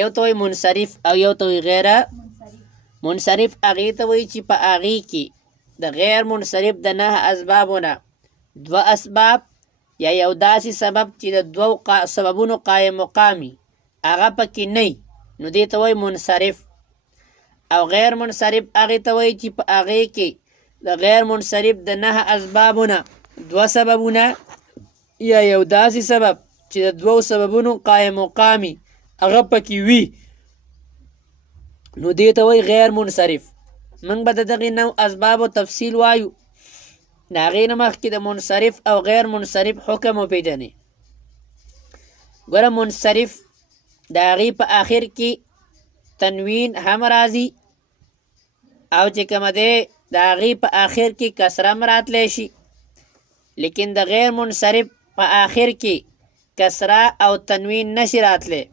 یو ته وایي منصرف او یو ته وایي غیر منصرف. هغې ته وایي چې په هغې کې د غیر منصرف د نه اسبابونه دوه اسباب یا یو داسې سبب چې د دوو سببونو قایم مقامي هغه پکې نه وي، نو دې ته وایي منصرف. او غیر منصرف هغې ته وایي چې په هغې کې د غیر منصرف د نه اسبابونه دوه سببونه یا یو داسې سبب چې د دوو سببونو قایم مقامي هغه پکې وي، نو دې ته وایي غیر منصرف. موږ به د دغې نوع اسبابو تفصیل وایو، د هغې نه مخکې د منصرف او غیر منصرف حکم وپېژنې. ګوره منصرف د هغې په آخر کې تنوین هم راځي او چې کومه دی د هغې په آخر کې کسره هم راتلی شي، لیکن د غیر منصرف په آخر کې کسره او تنوین نشي راتلی.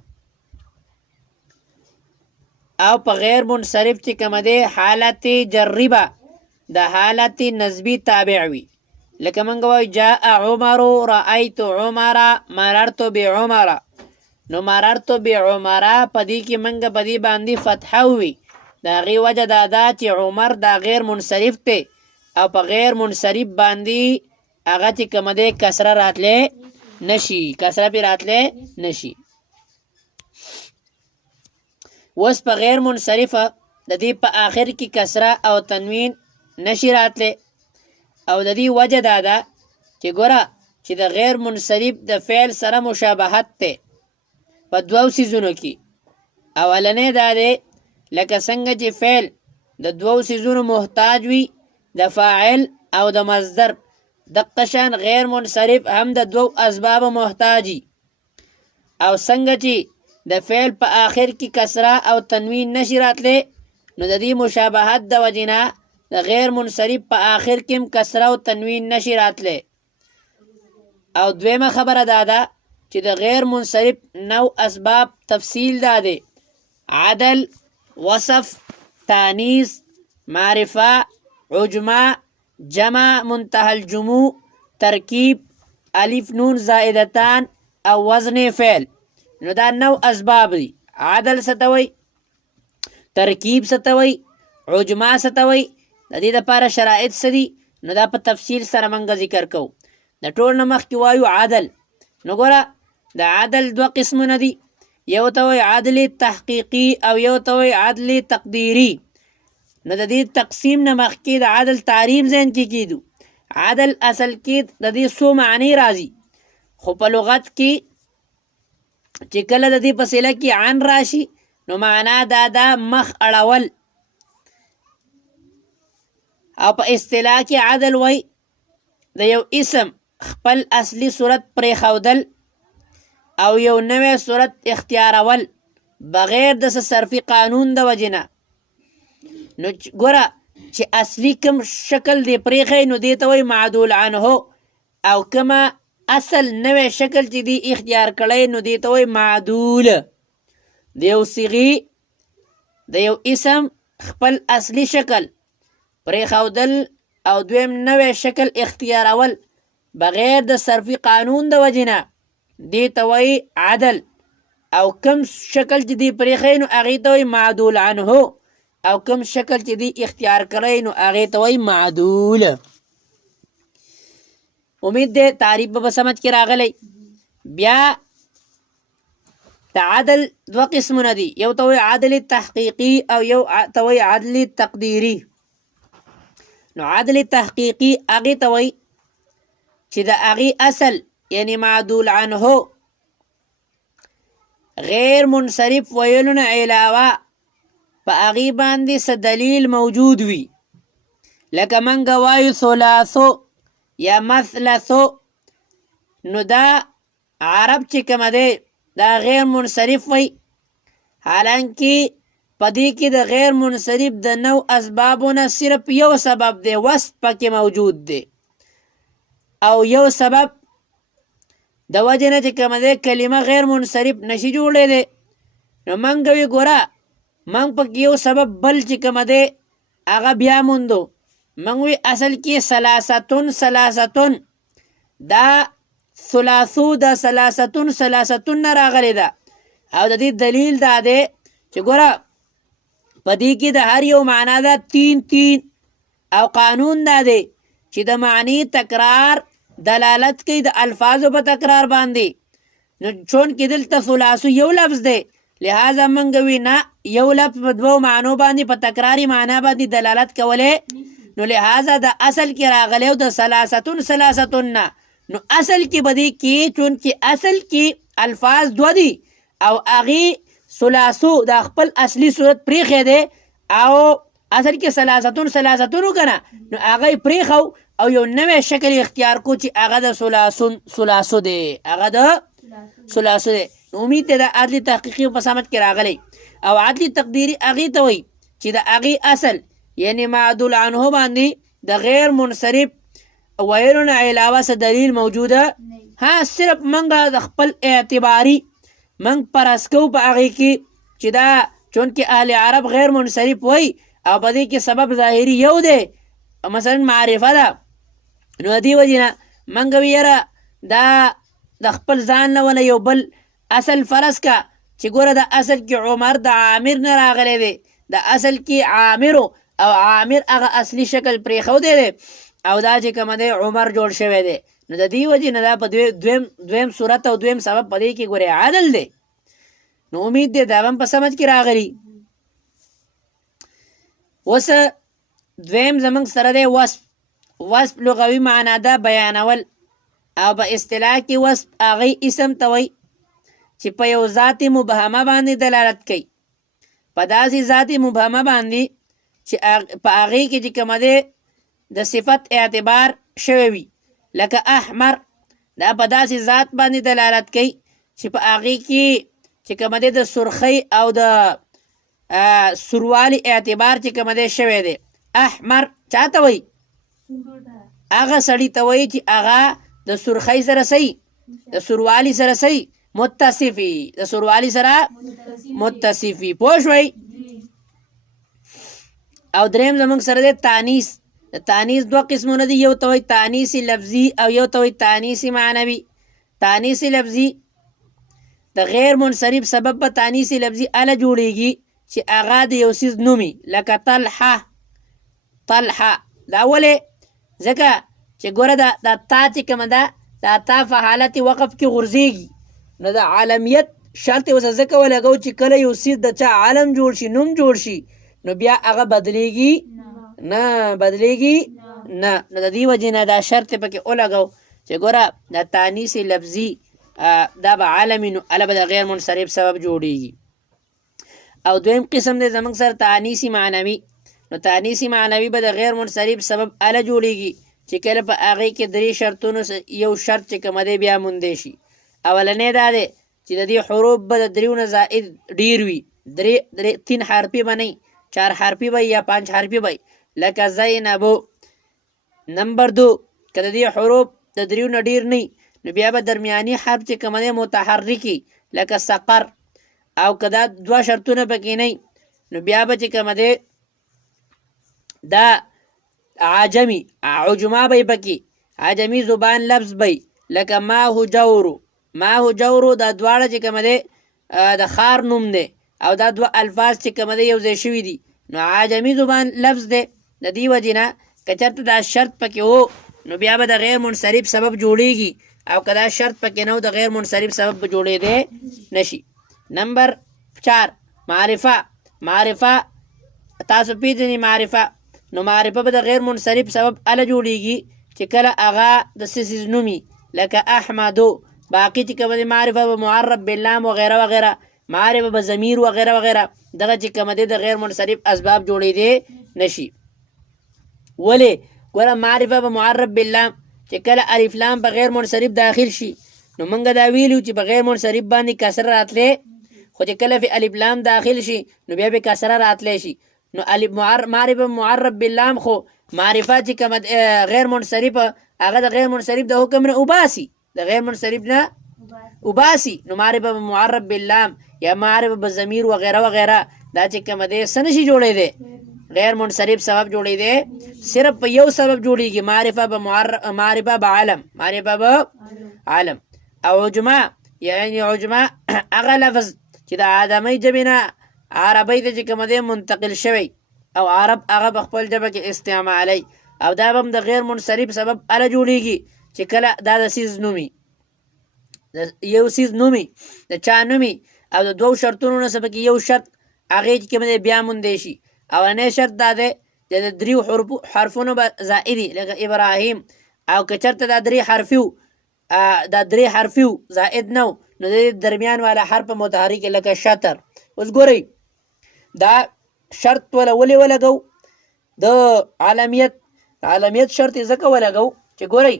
او په غیر منصرف چې کومه دی حالت جربه د حالت نسبی تابع وي، لکه موږ وایو جاء عمر رأیت عمر مررت بعمر، نو مررت بعمر په دې کې موږ په دې باندې فتحه وي، د هغې وجه دا ده چې عمر دا غیر منصرف دی او په غیر منصرف باندې هغه چې کومه دی کسره راتلی نشي، کسره پې راتلی نشي. اوس په غیر منصرفه د دې په آخر کې کسره او تنوین نشي راتلی، او د دې وجه دا ده چې ګوره چې د غیر منصرف د فعل سره مشابهت دی په دوو څیزونو کې. اولنی دا دی لکه څنګه چې فعل د دوو څیزونو محتاج وي، د فاعل او د مصدر، دقه شان غیر منصرف هم د دوو اسبابو محتاجي. او څنګه چې د فعل په آخر کې کسره او تنوین نشي راتلی، نو د دې مشابهت د وجې نه د غیر منصرف په آخر کې هم کسره او تنوین نشي راتلی. او دویمه خبره دا ده چې د غیر منصرف نو اسباب تفصیل دا دی: عدل، وصف، تانیث، معرفه، عجمه، جمع منتهى الجموع، ترکیب، الف نون زائدتان او وزن فعل. نو دا نو اسباب دي. عدل ستوي، ترکیب ستوي، عجمه ستوي، د دې دپاره شرایط څه دي؟ نو دا په تفصیل سره موږ ذکر کوو. د ټول نه مخکې وایو عدل. نو ګوره د عدل دوه قسمونه دي، یو ته وایي عدل تحقیقي او یو ته وایي عدل تقدیري. نو د دې تقسیم نه مخکې د عدل تعریف ذهن کې کیدو. عدل اصل کې د دې څو معنی راځي، خو په لغت کې چې کله د دې په صله کې عن راشي نو معنا دا ده مخ اړول، او په اصطلاح کې عدل وای د یو اسم خپل اصلي صورت پرېښودل او یو نوی صورت اختیارول بغیر د صرفي قانون د وجې نه. نو ګوره چې اصلي کوم شکل دی پرېښی نو دې ته وایي معدول عنه، او کومه اصل نوی شکل چې دی اختیار کړی نو دې ته وایي معدول. د یو صیغې د یو اسم خپل اصلي شکل پرېښودل او دویم نوی شکل اختیارول بغیر د صرفي قانون د وجې نه دې ته وایي عدل. او کوم شکل چې دی پرېښی نو هغې ته وایي معدول عنه، او کوم شکل چې دی اختیار کړی نو هغې ته وایي معدول. امید دی تعریف به سمجھ کې راغلی. بیا د عدل دوه قسمونه دي، یو ته وایي عدل تحقیقي او یو ته وایي عدل تقدیري. نو عدل تحقیقي هغې ته وایي چې د هغې اصل یعنی معدول عنه غیر منصرف ویلو نه علاوه په هغې باندې څه دلیل موجود وي، لکه موږ وایو ثلاثو یا مثلثو. نو دا عرب چې کومه دی دا غیر منصرف وی، حالانکه په دې کې د غیر منصرف د نو اسبابونه صرف یو سبب دی، وصف پکې موجود دی، او یو سبب د وجې نه چې کومه دی کلمه غیر منصرف نشي جوړېدی. نو موږ وی ګوره موږ پکې یو سبب بل چې کومه دی هغه بیا موندو. موږ وی اصل کې ثلاثتون دا ثلاثو د ثلاثتون نه راغلی ده، او د دې دلیل دا دی چې ګوره په دې کې د هر یو معنا ده 3 او قانون دا دی چې د معنی تکرار دلالت کوي د الفاظو په تکرار باندې. نو چون کې دلته ثلاثو یو لفظ دی، لہذا منګ وی نه یو لفظ په دوو معنو باندې په تکراری معنا باندې دلالت کوله، نو لہذا د اصل کې راغلی د ثلاثتون نه. نو اصل کې بدی کې چون کې اصل کې الفاظ دو دي او اغي ثلاثو د خپل اصلي صورت پریخې دی او اصل کې ثلاثتون کنه، نو هغه پریخو او یو نوې شکل اختیار کو چې هغه د ثلاثو دی، هغه د ثلاثو دی. امید ده د عدل تحقیقی په سمت کې راغلی. او عدل تقدیری هغې ته وایي چې د هغې اصل یعنی معدول عنه باندې د غیر منصرف ویلو نه علاوه څه دلیل موجوده ها، صرف منګه د خپل اعتباری منګ پرسکو په هغې کې چې دا چونکې اهل عرب غیر منصرف وایي او په دې کې سبب ظاهري یو دی مثلا معرفه ده، نو دې وجې نه منګه وي یاره دا د خپل ځان نه ولا یو بل اصل فرض کا چې ګوره د اصل کې عمر د عامر نه راغلی دی، د اصل کې عامرو او عامر هغه اصلي شکل پرېښودی دی او دا چې کومه دی عمر جوړ شوی دی. نو د دې وجې نه دا په دویم صورت او دویم سبب په دې کې ګورې عدل دی. نو امید دی دا هم په سمجھ کې راغلی. اوس دویم زمونږ سره دی وصف لغوي معنا ده بیانول، او په اصطلاح کې وصف هغې اسم ته وایي چې په یو ذات مبهمه باندې دلالت کوي، په داسې ذات مبهمه باندې چې په هغې کې چې کومه دی د صفت اعتبار شوی وي، لکه احمر دا په داسې ذات باندې دلالت کوي چې په هغې کې چې کومه دی د سرخۍ او د سروالي اعتبار چې کومه دی شوی دی. احمر چاته وایي؟ هغه سړي ته وایي چې هغه د سرخۍ سره صحیح د سروالي سره صحیح متصفي د سروالي سره متصفي. پوه شوئ؟ او دریم زمونږ سره دی تانیث. د تانیث دوه قسمونه دي، یو ته وایي تانیث لفظي او یو ته وایي تانیث معنوي. تانیث لفظي د غیر منصرف سبب په تانیث لفظي اله جوړیږي چې هغه د یو څیز نومي، لکه طلحه دا ولې ځکه چې ګوره دا تا چې کومه ده دا تا په حالت وقف کې غورځېږي، نو د عالمیت شرط یې ورسره ځکه ولګو چې کله یو څیز د چا عالم جوړ شي نوم جوړ شي نو بیا هغه بدلیږي نه نو د دې وجې نه دا شرط یې پکې ولګو چې ګوره د تانیث لفظي دا به عالمي نو هله به د غیر منصرف سبب جوړیږي. او دویم قسم دی زمونږ سره تانیث معنوي. نو تانیث معنوي به د غیر منصرف سبب هله جوړیږي چې کله په هغې کې 3 شرطونو یو شرط چې کومه دی بیا موندی شي. اولنی دا دی چې د دې حروف به د 3 نه زائد ډیر وي، 3 حرفي به نه 4 حرفي به یا 5 حرفي به، لکه زینبو. نمبر 2 که د دې حروف د 3 نه ډیر نه نو بیا به درمیاني حرف چې کومه دی متحرکي لکه سقر. او که دا 2 شرطونه پکې نه نو بیا به چې کومه دی دا عجمی عجما به پکې عجمی زبان لفظ به لکه ماهو جورو دا دواړه چې کومه دی د خار نوم دی او دا 2 الفاظ چې کومه دی یو ځای شوي دي نو عجمی زبان لفظ دی. د دې وجې نه که چېرته دا شرط پکې و نو بیا به د غیر منصرف سبب جوړیږي، او که دا شرط پکې نه و د غیر منصرف سبب به جوړېدی نشي. نمبر 4 معرفه تاسو پیژنئ معرفه. نو معرفه به د غیر منصرف سبب اله جوړیږي چې کله هغه د څه څیز نومي لکه احمدو. باقي چې کومه دی معرفه به معرب باللام وغیره وغیره، معرفه به ضمیر وغیره وغیره، دغه چې کومه دی د غیر منصرف اسباب جوړېدی نشي. ولې ګوره معرفه به معرب باللام چې کله الف لام په غیر منصرف داخل شي نو موږ دا ویلو چې په غیر منصرف باندې کسره راتلی، خو چې کله په الف لام داخل شي نو بیا به کسره راتلی شي. نو معرفه معرب باللام خو معرفه چې کومه غیر منصرف هغه د غیر منصرف د حکم نه وباسي، د غیر منصرف نه وباسي. نو معرفه معرب باللام یا معرفه بالضمیر وغیره وغیره دا چې کومه دی څه نشي جوړېدی غیر منصرف سبب جوړېدی، صرف په یو سبب جوړېږي معرفه به علم. او عجما یعنی عجما هغه لفظ چې د آدمۍ ژبې نه عربۍ ته چې کوم دی منتقل شوی او عرب هغه په خپل ژبه کې استعمالی، او دا به هم د غیر منصرف سبب اله جوړیږي چې کله دا د سیز نومي، یو سیز نومي د چا نومي او د دوو شرطونو نه څه پکې یو شرط هغې چې کوم دی بیا موندی شي. اولنی شرط دا دی چې د دریو حرفونو به زائدي لکه ابراهیم، او که چېرته دا درې حرفي و دا درې حرفي و زائد نه و نو د درمیان والا حرف متحرک لکه شطر. اوس ګورئ دا شرط ولا ولې ولګو د عالمیت شرط یې ځکه ولګو چې ګورئ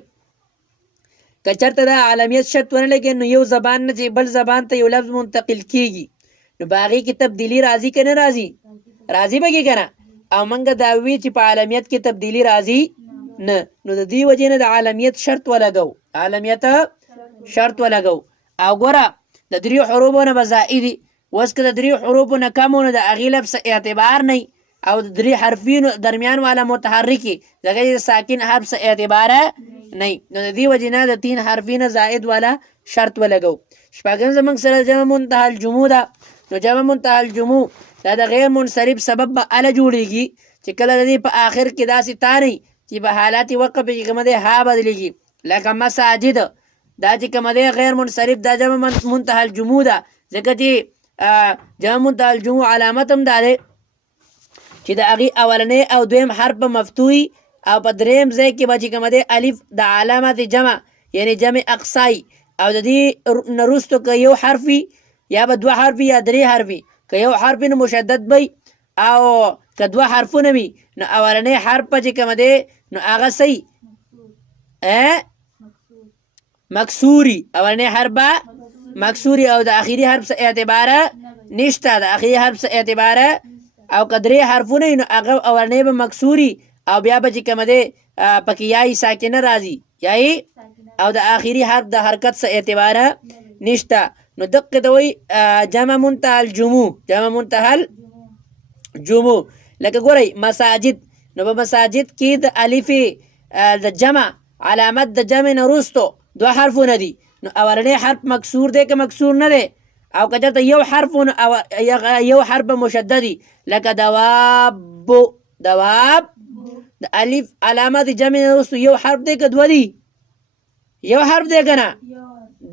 که چېرته دا عالمیت شرط ونه لګي نو یو زبان نه چې بل زبان ته یو لفظ منتقل کیږي نو په هغې کې تبدیلي راځي که نه راځي؟ راځي به که نه؟ او موږ دا وی چې په عالمیت کې تبدیلي راځي نه، نو د دې وجې نه د عالمیت شرط ولګو، عالمیت شرط ولګو. او ګوره د دریو حروفو نه به زائدي، اوس که د دریو حروفو نه کم و نو د هغې لفظ اعتبار نه او د درې حرفینو درمیان والا متحرکي دغه د ساکن حرف څه اعتبار نه، نو د دې وجې نه د 3 حرفینه زائد والا شرط ولګو. شپږم زموږ سره جمع منتهى الجموع ده، نو جمع منتهى الجموع دا د غیر منصرف سبب به اله جوړیږي چې کله د دې په آخر کې داسې تا نه چې په حالات وقف کې کوم دی ها بدلیږي، لکه مساجد دا چې کوم دی غیر منصرف دا جمع منتهى الجموع ده، ځکه چې جمع منتهى الجموع علامت هم دا دی چې د هغې اولنی او دویم حرف به مفتوحي او په دریم ځای کې به چې کوم دی الف د علامت جمع یعنی جمع اقصای، او د دې نه وروستو که یو حرف وي یا به 2 حرف یا 3 حرف که یو حرف نو مشدد بی او که 2 حرفونه وي نو اولنی حرف په چې کوم دی نو هغه صحیح مکسوري، اولنی حرف به مکسوري او د اخیری حرف څه اعتباره نشته، د اخیری حرف څه اعتباره، او که 3 حرفونه نو هغه اولنی به مکسوري او بیا به چې کوم دی پکې یای ساکنه راځي یای، او د اخیری حرف د حرکت څه اعتباره نشته. نو دقه ته وایي جمع منتهى الجموع، جمع منتهى الجموع. لکه ګورئ مساجد، نو په مساجد کې د الف د جمع علامت د جمع نه وروستو 2 حرفونه دي، نو اولنی حرف مکسور دی که مکسور نه دی، او که چېرته یو حرف او یو حرف مشددي لکه دواب، دواب د الف علامه د جمع نه وروستو یو حرف دی که 2 دي؟ یو حرف دی که نه؟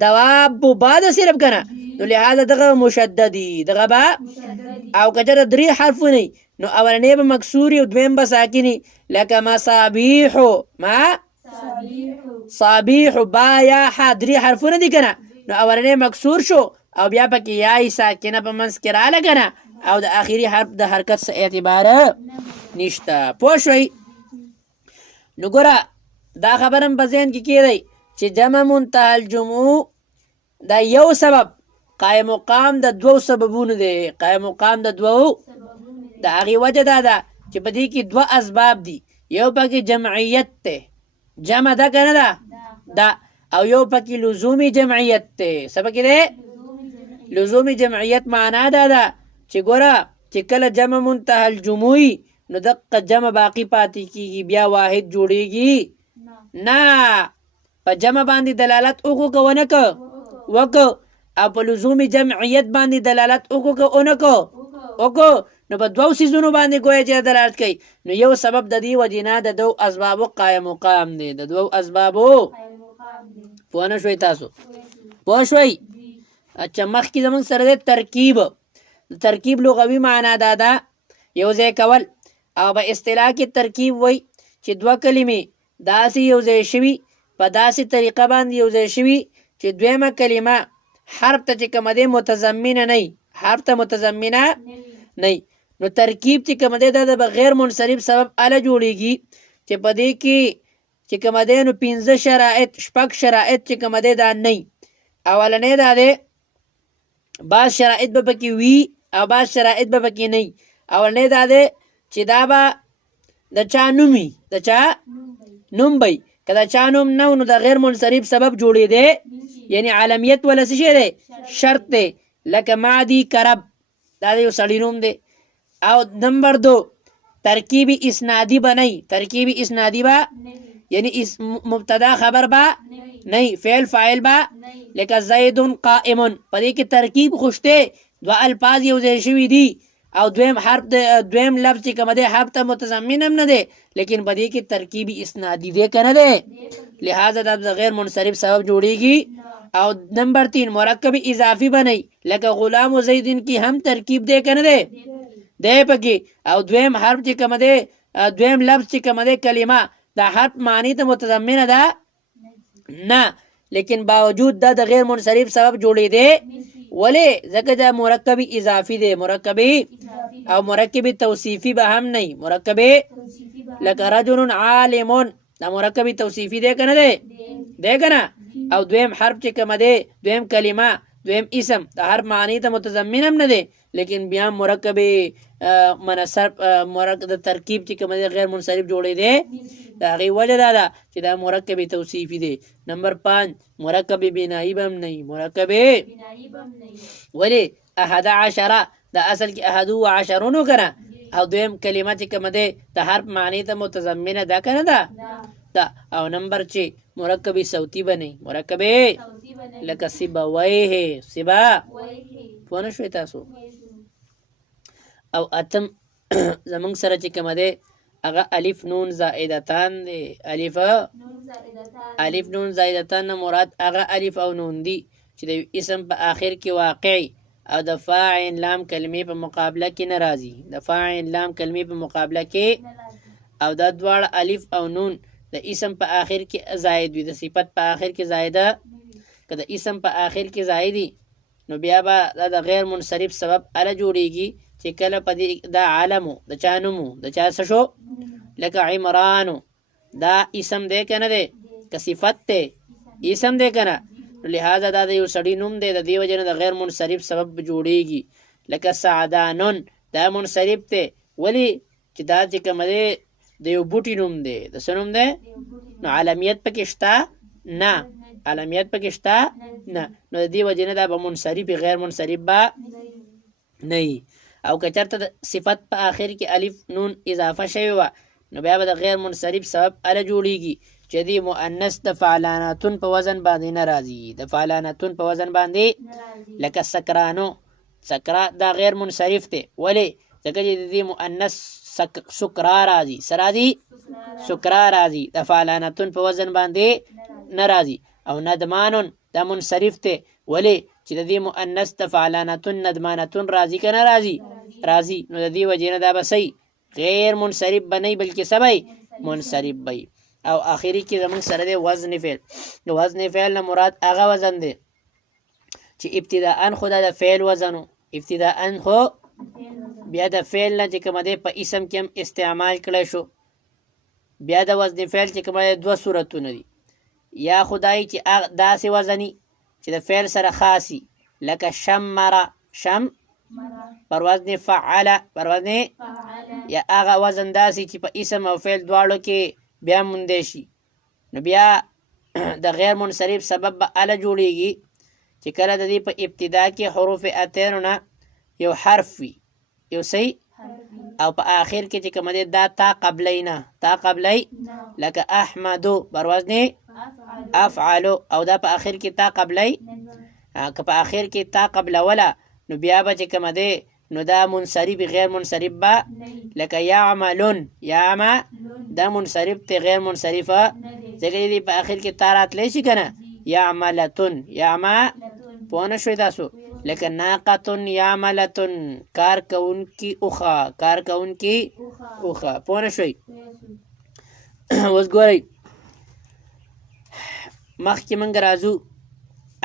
دواب بعد صرف کنه، نو لہذا دغه مشددي دغه با، او که چېرته 3 حرفونه نو اولنی به مکسوري او دویم به ساکني لکه مصابیحو، ما صابیحو با یا ح 3 حرفونه دي کنه، نو اولنی مکسور شو او بیا پکې یای ساکنه په منځ کې راله کنه، او د اخیری حرف د حرکت څه اعتباره نشته. پوه شوئ؟ نو ګوره دا خبر هم په ذهن کې کېدی چې جمع منتهى الجموع دا یو سبب قائم مقام د 2 سببونو دی، قائم مقام د 2 د هغې وجه دا ده چې په دې کې 2 اسباب دي، یو پکې جمعیت دی، جمع ده که نه ده؟ ده، او یو پکې لزومي جمعیت دی. څه پکې دی؟ لزومي جمعیت معنا دا ده چې ګوره چې کله جمع منتهى الجموع نو دقه جمع باقي پاتې کېږي، بیا واحد جوړیږي نه، په جمع باندې دلالت وکړو که ونه که وکړو، او په لزومي جمعیت باندې دلالت وکړو که ونه که وکړو، نو په 2 څیزونو باندې ګویا چې دلالت کوي، نو یو سبب د دې وجې نه د 2 اسبابو قایم مقام دی، د 2 اسبابو. پوه نه شوئ تاسو؟ پوه شوئ؟ اچھا مخکې زموږ سره دی ترکیب. د ترکیب لغوي معنا دا ده یو ځای کول، او په اصطلاح کې ترکیب وایي چې 2 کلمې داسې یو ځای شوي په داسې طریقه باندې یو ځای شوي چې دویمه کلمه حرف ته چې کومه دی متضمنه نه وي، حرف ته متضمنه نه وي، نو ترکیب چې کومه دی دا د غیر منصرف سبب اله جوړیږي چې په دې کې چې کومه دی نو 15 شرایط 6 شرایط چې کومه دی دا نه وي. اولنی دا دی بعض شرایط به پکې وي او بعض شرایط به پکې نه وي. اولنی دا دی چې دا به د چا نوم وي، د چا نوم به وي، که د چا نوم نه نو د غیر منصرف سبب جوړېدی، یعنی عالمیت ولا څه شی دی؟ شرط دی، لکه معدي کرب دا د یو سړي نوم دی. او نمبر 2 ترکیبی اسنادی به نه وي، ترکیبی اسنادی به یعنی مبتدا خبر به نه وي، فعل فاعل به لکه زید قائم، په دې کې ترکیب خوشته دوه الفاظ یو ځای شوي دي او دویم حرف دویم لفظ چې کوم دی حرف ته متضمن هم نه دی لیکن په دې کې ترکیبي اسنادي دی که نه دی لہذا دا د غیر منصرف سبب جوړیږي او نمبر 3 مرکب اضافي بنئ لکه غلام و زیدن کی هم ترکیب دی که نه دی دی پکې او دویم حرف چې کوم دی دویم لفظ چې کوم دی کلمه دا حرف معنی ته متضمنه ده نه لیکن باوجود دا د غیر منصرف سبب جوړی دی ولی ځکه دا مرکب اضافي دی مرکب او مرکب توصیفي به هم نه مرکب لکه رجل عالم دا مرکب توصیفي دی که نه دی که نه او دویم حرف چې کوم دی دویم کلمه دویم اسم دا حرف معنی ته متضمن هم نه دی لیکن بیا مرکب منصرف مرکب د ترکیب چې کوم دی غیر منصرف جوړی دی دا هغې وجه دا ده چې دا مرکب توصیفي دی نمبر 5 مرکب بنایی به هم نه مرکب ولی 11 دا اصل کې 11 که نه او دویم کلمه چې کوم دی د حرف معنی ته متضمنه ده که نه ده او نمبر 6 مرکب صوتی بنئ مرکب لکه سیبویه سیبا پوه نه شوئ تاسو او اتم زمونږ سره چې کومه دی هغه الف نون زائدتان دی الف نون زائدتان نه مراد هغه الف او نون دی چې د اسم په آخر کې واقعي او د فاعل لام کلمې په مقابله کې نه راځي د فاعل لام کلمې په مقابله کې او دا دواړه الف او نون د اسم په آخر کې زائد وي د صفت په آخر کې زائده که د اسم په آخر کې زائدي نو بیا به دا د غیر منصرف سبب اله جوړیږي چې کله په دې دا عالمو د چا نومو د چا څه شو لکه عمرانو دا اسم دی که نه دی که صفت دی اسم دی که نه لہذا دا د یو سړي نوم دی د دې وجې نه د غیر منصرف سبب جوړیږي لکه سعدانون دا منصرف دی ولې چې دا چې کوم دی د یو بوټي نوم دی د څه نوم دی نو علمیت پکې شته نه علمیت پکې شته نه نو د دې وجې نه دا به منصرف غیر منصرف به نه وي او که چېرته د صفت په آخر کې الف نون اضافه شوې وه نو بیا به د غیر منصرف سبب اله جوړیږي چې دې مؤنث د فعلاناتون په وزن باندې نه راځي د فعلاناتون په وزن باندې لکه سکرانو سکرا دا غیر منصرف دی ولې ځکه چې د دې مؤنث سکرا راځي څه راځي سکرا راځي د فعلاناتون په وزن باندې نه راځي او ندمانون دا منصرف دی ولې چې د دې مؤنث د فعلاناتون ندمانتون راځي که نه راځي نو د دې وجې نه دا به صحیح غیر منصرف به نه بلکې څه به منصرف به او آخري کې زمونږ سره دی وزن فعل د وزن فعل نه مراد هغه وزن دی چې ابتداءً خو دا د فعل وزن ابتداءً خو بیا د فعل نه چې کومه دی په اسم کې هم استعمال کړی شو بیا د وزن فعل چې کومه دی 2 صورتونه دي یا خدای چې داسې وزني چې د فعل سره خاصي لکه شمره شم پر وزن فعل پر وزن یا هغه وزن داسې چې په اسم او فعل دواړو کې بیا موندی شي نو بیا د غیر منصرف سبب به اله جوړیږي چې کله د دې په ابتدا کې حروف اتینو نه یو حرف وي یو صحیح او په آخر کې چې کومه دی دا تا قبلی نه تا قبلی لکه احمدو بر وزن افعلو او دا په آخر کې تا قبلی که په آخر کې تا قبلوله نو بیا به چې کومه دی نو دا منصرف غیر منصرف به لکه یعملون یعمل دا منصرف ته غیر منصرفه ځکه دې په آخر کې تا راتلی شي که نه یعملتون یعمل پوه نه شوئ تاسو لکه ناقتون یعملتون کار کوونکي اوښه کار کوونکي اوښه پوه نه شوئ اوس ګورئ مخکې موږ راځو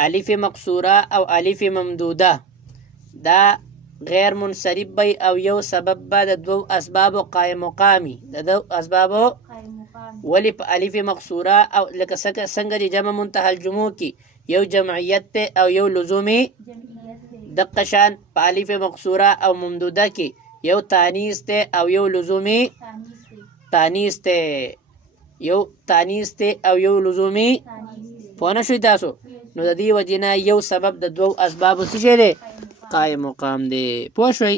الف مقصوره او الف ممدوده دا غیر منصرف بی او یو سبب با د 2 اسبابو قائم مقامی د 2 اسبابو ولی په الف مقصوره او لکه څنګه چې جمع منتهى الجموع کې یو جمعیت ته او یو لزومي دقه شان په الف مقصوره او ممدوده کې یو تانیث ته او یو لزومي تانیث ته یو تانیث ته او یو لزومي پوه نه شوئ تاسو نو د دې وجې نه یو سبب د 2 اسبابو څه شی دی قائم مقام دی پوه شوئ